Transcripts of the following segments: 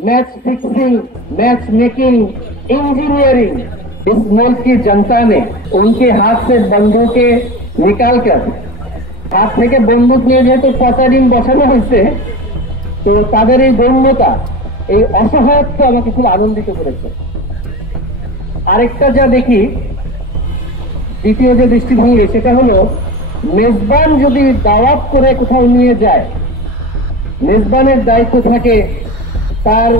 Match fixing, match making, engineering. इस मुल्क की जनता ने उनके हाथ से बंदूकें निकालकर, हाथ থেকে বন্দুক নিয়ে যেহেতু প্রচারিং বসানো হয়েছে, তো তাদের এই গৌণতা, এই অসহায়ত্ব আমাকে খুব আনন্দিত করেছে। আরেকটা যা দেখি, দ্বিতীয় যে দৃষ্টিভঙ্গি, সেটা হলো মেজবান যদি দাওয়াত করে কোথাও নিয়ে যায়, মেজবানের দায়িত্ব থাকে তার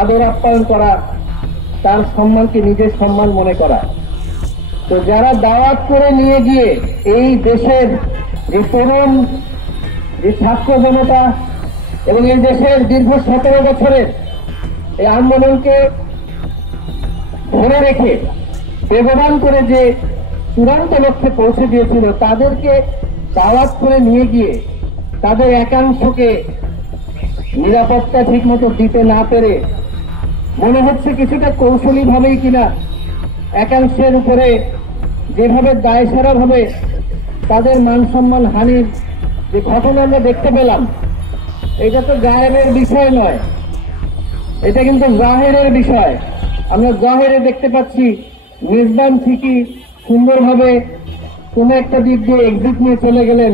আদর আপ্যায়ন করা, তার সম্মানকে নিজের সম্মান মনে করা। তো যারা দাওয়াত করে নিয়ে গিয়ে এই দেশের যে তরুণ, যে ছাত্র জনতা এবং এই দেশের দীর্ঘ 17 বছরের এই আন্দোলনকে ধরে রেখে বেগবান করে যে চূড়ান্ত লক্ষ্যে পৌঁছে দিয়েছিল, তাদেরকে দাওয়াত করে নিয়ে গিয়ে তাদের একাংশকে নিরাপত্তা ঠিক মতো দিতে না পেরে মনে হচ্ছে কিছুটা কৌশলী ভাবেই কিনা একাংশের উপরে যেভাবে দায়সারা ভাবে তাদের মান সম্মান হানির যে ঘটনা আমরা দেখতে পেলাম, এটা তো গায়েবের বিষয় নয়, এটা কিন্তু জাহেরের বিষয়। আমরা জাহেরে দেখতে পাচ্ছি মেজবান ঠিকই সুন্দরভাবে কোনো একটা দিক দিয়ে এক্সিট নিয়ে চলে গেলেন,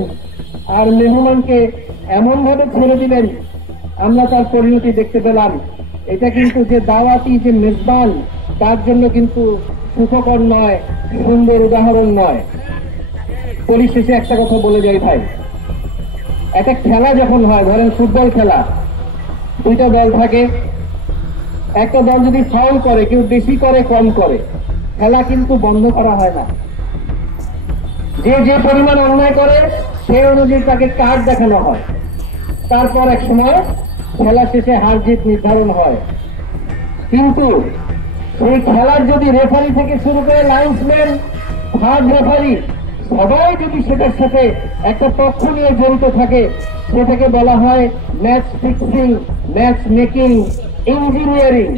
আর মেহমানকে এমন ভাবে ছেড়ে দিলেন আমরা তার পরিণতি দেখতে পেলাম। এটা কিন্তু যে দাওয়াতি যে মেজবান, তার জন্য কিন্তু সুখকর নয়, সুন্দর উদাহরণ নয়। পরিশেষে একটা কথা বলে যাই ভাই, একটা খেলা যখন হয়, ধরেন ফুটবল খেলা, দুইটা দল থাকে, একটা দল যদি ফাউল করে, কেউ বেশি করে কম করে, খেলা কিন্তু বন্ধ করা হয় না। যে যে পরিমাণ অন্যায় করে সেই অনুযায়ী তাকে কার্ড দেখানো হয়, তারপর এক সময় খেলা শেষে হার জিত নির্ধারণ হয়। কিন্তু সেই খেলার যদি রেফারি থেকে শুরু করে লাইন্সম্যান, থার্ড রেফারি, সবাই যদি সেটার সাথে একটা পক্ষ নিয়ে জড়িত থাকে, সেটাকে বলা হয় match fixing, match making, engineering.